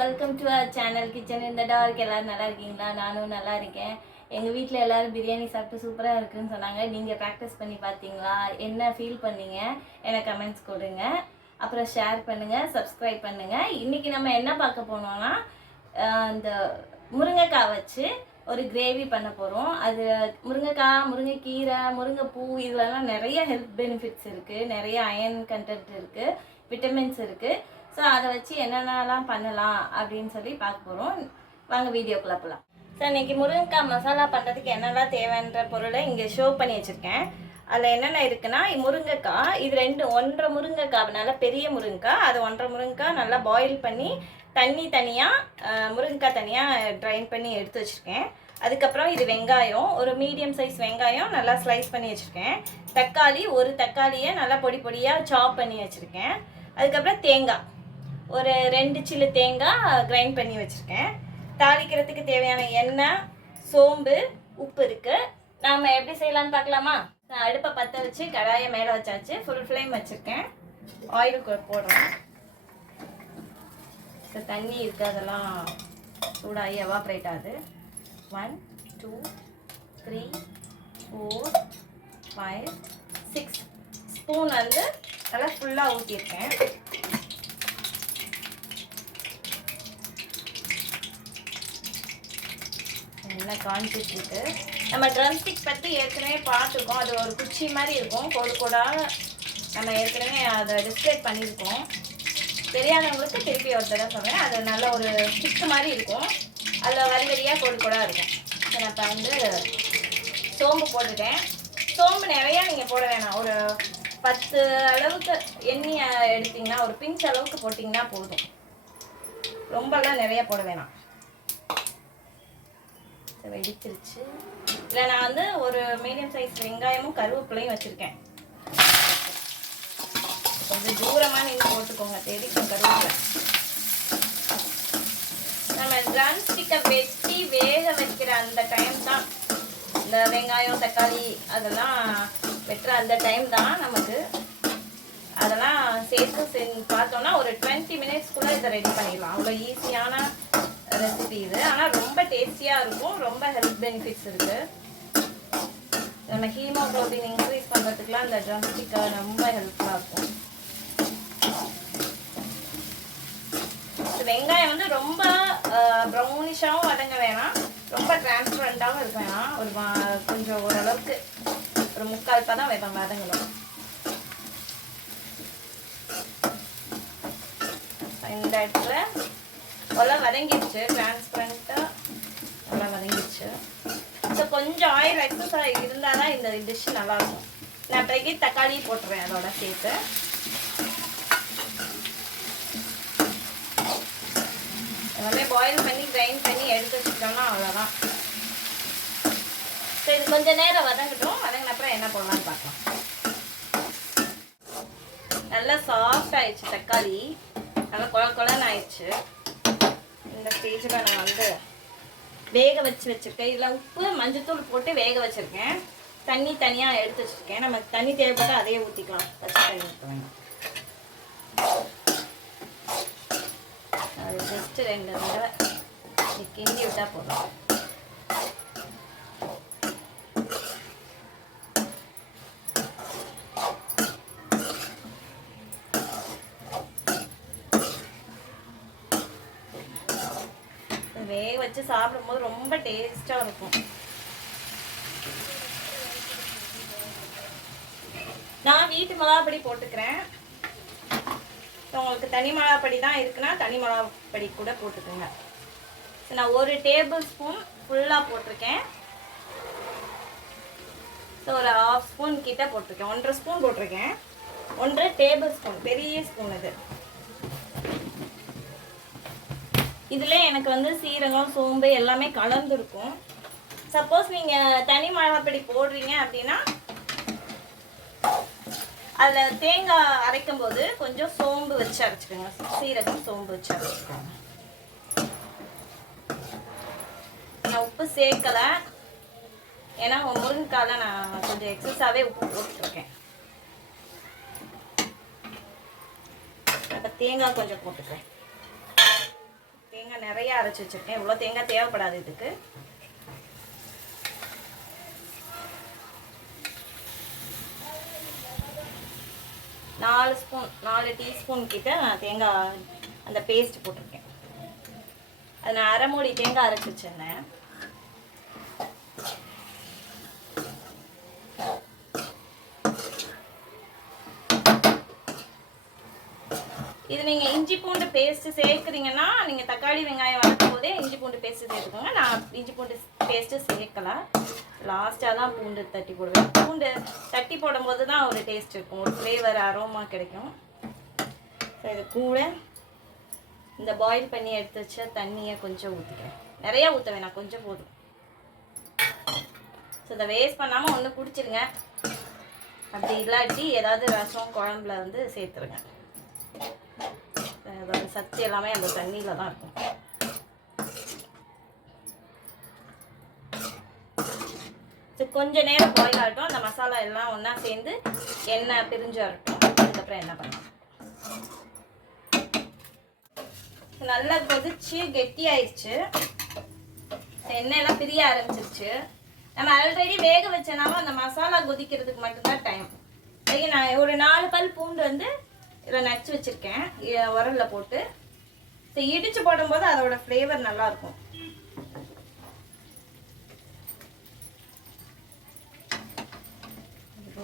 Welcome to our channel kitchen இந்த டார்க். எல்லாரும் நல்லா இருக்கீங்களா? நானும் நல்லா இருக்கேன். எங்கள் வீட்டில் எல்லாரும் பிரியாணி சாப்பிட்டு சூப்பராக இருக்குன்னு சொன்னாங்க. நீங்கள் ப்ராக்டிஸ் பண்ணி பார்த்தீங்களா? என்ன ஃபீல் பண்ணீங்க? எனக்கு கமெண்ட்ஸ் கொடுங்க. அப்புறம் ஷேர் பண்ணுங்கள், சப்ஸ்கிரைப் பண்ணுங்கள். இன்றைக்கி நம்ம என்ன பார்க்க போனோம்னா இந்த முருங்கைக்காய் வச்சு ஒரு கிரேவி பண்ண போகிறோம். அது முருங்கைக்காய், முருங்கைக்கீரை, முருங்கைப்பூ இதெல்லாம் நிறைய ஹெல்த் பெனிஃபிட்ஸ் இருக்குது, நிறைய அயன் கண்டென்ட் இருக்குது, விட்டமின்ஸ் இருக்குது. ஸோ அதை வச்சு என்னென்னலாம் பண்ணலாம் அப்படின்னு சொல்லி பார்க்க போகிறோம். வாங்க வீடியோக்குள்ளே போகலாம். ஸோ இன்றைக்கி முருங்கைக்காய் மசாலா பண்ணுறதுக்கு என்னெல்லாம் தேவைன்ற பொருளை இங்கே ஷோ பண்ணி வச்சுருக்கேன். அதில் என்னென்ன இருக்குன்னா, முருங்கைக்காய் இது 1.5 முருங்கைக்காய், நல்லா பெரிய முருங்கைக்காய். அது 1.5 முருங்கைக்காய் நல்லா பாயில் பண்ணி தண்ணி தனியாக, முருங்கைக்காய் தனியாக ட்ரைன் பண்ணி எடுத்து வச்சுருக்கேன். அதுக்கப்புறம் இது வெங்காயம், ஒரு மீடியம் சைஸ் வெங்காயம் நல்லா ஸ்லைஸ் பண்ணி வச்சுருக்கேன். தக்காளி, ஒரு தக்காளியை நல்லா பொடி பொடியாக சாப் பண்ணி வச்சுருக்கேன். அதுக்கப்புறம் தேங்காய், ஒரு 2 சில்லு தேங்காய் கிரைண்ட் பண்ணி வச்சுருக்கேன். தாளிக்கிறதுக்கு தேவையான எண்ணெய், சோம்பு, உப்பு இருக்குது. நாம் எப்படி செய்யலான்னு பார்க்கலாமா? நான் அடுப்பை பற்ற வச்சு கடாயை மேலே வச்சாச்சு. ஃபுல் ஃப்ளேம் வச்சுருக்கேன். ஆயில் போடுறேன். தண்ணி இருக்குது, அதெல்லாம் சூடாகி எவாப்ரேட் ஆகுது. 1 2 3 4 5 6 ஸ்பூன் வந்து நல்லா ஃபுல்லாக ஊற்றிருக்கேன். நல்லா காஞ்சிட்டு நம்ம ட்ரம் ஸ்டிக் பற்றி ஏற்கனவே பார்த்துருக்கோம். அது ஒரு குச்சி மாதிரி இருக்கும், கோடு கோடாக. நம்ம ஏற்கனவே அதை டிஸ்கிரைப் பண்ணியிருக்கோம். தெரியாதவங்களுக்கு திருப்பி ஒரு தடவை சொல்கிறேன். அது நல்ல ஒரு ஸ்டிக்கு மாதிரி இருக்கும், அதில் வரி வரியாக கோடு கோடாக இருக்கும். நான் இப்போ வந்து சோம்பு போட்டுட்டேன். சோம்பு நிறையா நீங்கள் போட வேணாம். ஒரு 10 அளவுக்கு எண்ணெய் எடுத்திங்கன்னா, ஒரு பிஞ்ச் அளவுக்கு போட்டிங்கன்னா போதும். ரொம்பலாம் நிறையா போட வேணாம். வெடிச்சிருச்சு. இதில் நான் வந்து ஒரு மீடியம் சைஸ் வெங்காயமும் கருவேப்பிலையும் வச்சுருக்கேன். கொஞ்சம் தூரமாக நீங்கள் போட்டுக்கோங்க, தெரிக்கும் கருவேப்பிலை. நம்ம ட்ரம் ஸ்டிக்கை வெட்டி வேக வைக்கிற அந்த டைம் தான், இந்த வெங்காயம் தக்காளி அதெல்லாம் வெட்டுற அந்த டைம் தான் நமக்கு. அதெல்லாம் சேர்த்து பார்த்தோம்னா ஒரு 20 மினிட்ஸ்க்குள்ளே இதை ரெடி பண்ணிடலாம். அவ்வளோ ஈஸியான ரெசிபி இது. ஆனால் ரொம்ப டேஸ்டியாக இருக்கும், ரொம்ப ஹெல்த் பெனிஃபிட்ஸ் இருக்குது. நம்ம ஹீமோக்ளோபின் இன்க்ரீஸ் பண்ணுறதுக்குலாம் இந்த ட்ரம் ஸ்டிக்கை ரொம்ப ஹெல்ப்ஃபுல்லாக இருக்கும். வெங்காயம் வந்து ரொம்ப ப்ரௌனிஷாகவும் வதங்க வேணாம், ரொம்ப டிரான்ஸ்பரண்டாகவும் இருக்க வேணாம். ஒரு கொஞ்சம் ஓரளவுக்கு ஒரு 3/4 பதம் வதங்கணும். இந்த இடத்துல நல்லா வதங்கிடுச்சு, டிரான்ஸ்பரண்ட்டாக நல்லா வதங்கிடுச்சு. ஸோ கொஞ்சம் ஆயில் எக்ஸஸாக இருந்தால் தான் இந்த டிஷ் நல்லாயிருக்கும். நான் இப்போதைக்கு தக்காளி போட்டுருவேன் அதோட சேர்த்து. எல்லாமே பாயில் பண்ணி கிரைண்ட் பண்ணி எடுத்து வச்சுக்கிட்டோம்னா அவ்வளோதான். ஸோ இது கொஞ்சம் நேரம் வதங்கட்டும். வதங்கினப்புறம் என்ன போடலான்னு பார்க்கலாம். நல்லா சாஃப்ட் ஆயிடுச்சு தக்காளி, நல்லா குழன்னு ஆயிடுச்சு. இந்த ஸ்டேஜில் நான் வந்து வேக வச்சுருக்கேன். இதில் உப்பு மஞ்சத்தூள் போட்டு வேக வச்சுருக்கேன். தண்ணி தனியாக எடுத்து வச்சுருக்கேன். நம்ம தண்ணி தேவைப்பட்டால் அதையே ஊற்றிக்கலாம், பச்சை தண்ணி ஊற்ற வேண்டாம். அது ஜஸ்ட்டு 2 தடவை கிண்டி விட்டால் போதும். வேக வச்சு சாப்பிடும்போது ரொம்ப டேஸ்டாக இருக்கும். நான் வீட்டு மிளகாப்பொடி போட்டுக்கிறேன். உங்களுக்கு தனி மிளகாப்பொடி தான் இருக்குன்னா தனி மிளகாப்பொடி கூட போட்டுக்கோங்க. ஸோ நான் 1 டேபிள் ஸ்பூன் ஃபுல்லாக போட்டிருக்கேன். ஸோ ஒரு 1/2 ஸ்பூன் கிட்ட போட்டிருக்கேன். 1.5 ஸ்பூன் போட்டிருக்கேன். 1 டேபிள் ஸ்பூன், பெரிய ஸ்பூன் இது. இதில் எனக்கு வந்து சீரகம், சோம்பு எல்லாமே கலந்துருக்கும். சப்போஸ் நீங்கள் தனி மிளகாப்பொடி போடுறீங்க அப்படின்னா அதில் தேங்காய் அரைக்கும் போது கொஞ்சம் சோம்பு வச்சு அரைச்சிக்கோங்க. சீரகம், சோம்பு வச்சு அரைச்சிக்கோங்க. நான் உப்பு சேர்க்கலை, ஏன்னா முருங்கைக்காயில் நான் கொஞ்சம் எக்ஸஸாகவே உப்பு போட்டுருக்கேன். இப்போ தேங்காய் கொஞ்சம் போட்டுக்கிறேன். தேங்காய் நிறைய அரைச்சி வச்சுருக்கேன். இவ்வளோ தேங்காய் தேவைப்படாது இதுக்கு. நாலு டீஸ்பூன் கிட்ட நான் தேங்காய் அந்த பேஸ்ட் போட்டிருக்கேன். அது நான் அரை மூடி தேங்காய் அரைச்சி வச்சிருந்தேன். இது நீங்கள் இஞ்சி பூண்டு பேஸ்ட்டு சேர்க்குறீங்கன்னா நீங்கள் தக்காளி வெங்காயம் வளர்க்கும் போதே இஞ்சி பூண்டு பேஸ்ட்டு சேர்த்துக்கோங்க. நான் இஞ்சி பூண்டு பேஸ்ட்டு சேர்க்கலாம். லாஸ்ட்டாக தான் பூண்டு தட்டி போடுவேன். பூண்டு தட்டி போடும்போது தான் ஒரு டேஸ்ட் இருக்கும், ஒரு ஃப்ளேவர் அரோமா கிடைக்கும். ஸோ இது கூட இந்த பாயில் பண்ணி எடுத்து வச்ச தண்ணியை கொஞ்சம் ஊற்றிக்கிறேன். நிறையா ஊற்ற வேணாம், கொஞ்சம் போதும். ஸோ இதை வேஸ்ட் பண்ணாமல் ஒன்று குடிச்சிருங்க. அப்படி இல்லாட்டி ஏதாவது ரசம் குழம்புல வந்து சேர்த்துருங்க. அதோட சத்து எல்லாமே அந்த தண்ணியில் தான் இருக்கும். கொஞ்சம் நேரம் பாயில் ஆகட்டும். அந்த மசாலா எல்லாம் ஒன்றா சேர்ந்து எண்ணெய் பிரிஞ்சு வரட்டும். அதுக்கப்புறம் என்ன பண்ணலாம். நல்லா கொதிச்சு கெட்டி ஆயிடுச்சு. எண்ணெய் எல்லாம் பிரிய ஆரம்பிச்சிருச்சு. நம்ம ஆல்ரெடி வேக வச்சனாலும் அந்த மசாலா கொதிக்கிறதுக்கு மட்டும்தான் டைம். நான் ஒரு 4 பல் பூண்டு வந்து இதில் நச்சு வச்சுருக்கேன் உரலில் போட்டு. இடித்து போடும்போது அதோட ஃப்ளேவர் நல்லாயிருக்கும்.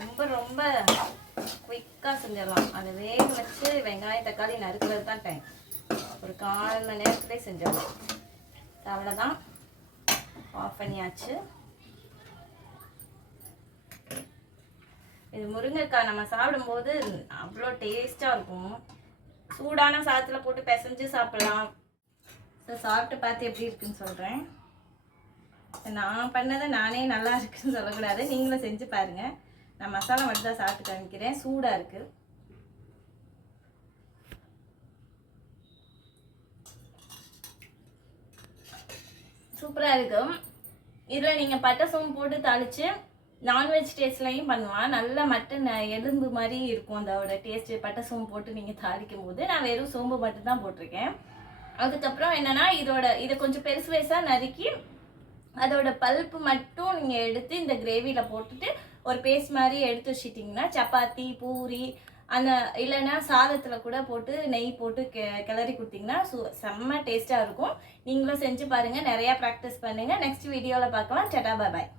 ரொம்ப ரொம்ப குயிக்காக செஞ்சிடலாம். அதை வேக வச்சு வெங்காயம் தக்காளி நறுக்கிறது தான் டைம். ஒரு 4 மணி நேரத்துலேயே செஞ்சிடலாம். அவ்வளோதான், ஆஃப் பண்ணியாச்சு. இது முருங்கைக்காய் நம்ம சாப்பிடும்போது அவ்வளோ டேஸ்ட்டாக இருக்கும். சூடான சாதத்தில் போட்டு பிசைஞ்சு சாப்பிட்லாம். ஸோ சாப்பிட்டு பார்த்து எப்படி இருக்குன்னு சொல்கிறேன். நான் பண்ணதை நானே நல்லா இருக்குன்னு சொல்லக்கூடாது, நீங்களும் செஞ்சு பாருங்கள். நான் மசாலா மட்டும் தான் சாப்பிட்டு காமிக்கிறேன். சூடாக இருக்குது. சூப்பராக இருக்கும். இதில் நீங்கள் பட்டை சோம்பு போட்டு தாளித்து நான்வெஜ் டேஸ்ட்லையும் பண்ணலாம். நல்ல மட்டன் எலும்பு மாதிரி இருக்கும் அதோட டேஸ்ட்டு. பட்டை சோம்பு போட்டு நீங்கள் தாளிக்கும் போது நான் வெறும் சோம்பு மட்டும் தான் போட்டிருக்கேன். அதுக்கப்புறம் என்னென்னா இதை கொஞ்சம் பெருசாக நறுக்கி அதோட பல்ப்பு மட்டும் நீங்கள் எடுத்து இந்த கிரேவியில் போட்டுட்டு ஒரு பேஸ்ட் மாதிரி எடுத்து வச்சிட்டிங்கன்னா சப்பாத்தி பூரி அந்த இல்லைன்னா சாதத்தில் கூட போட்டு நெய் போட்டு கிளறி கொடுத்தீங்கன்னா செம்ம டேஸ்ட்டாக இருக்கும். நீங்களும் செஞ்சு பாருங்கள், நிறையா ப்ராக்டிஸ் பண்ணுங்கள். நெக்ஸ்ட் வீடியோவில் பார்க்கலாம். டாடா, பாய் பாய்.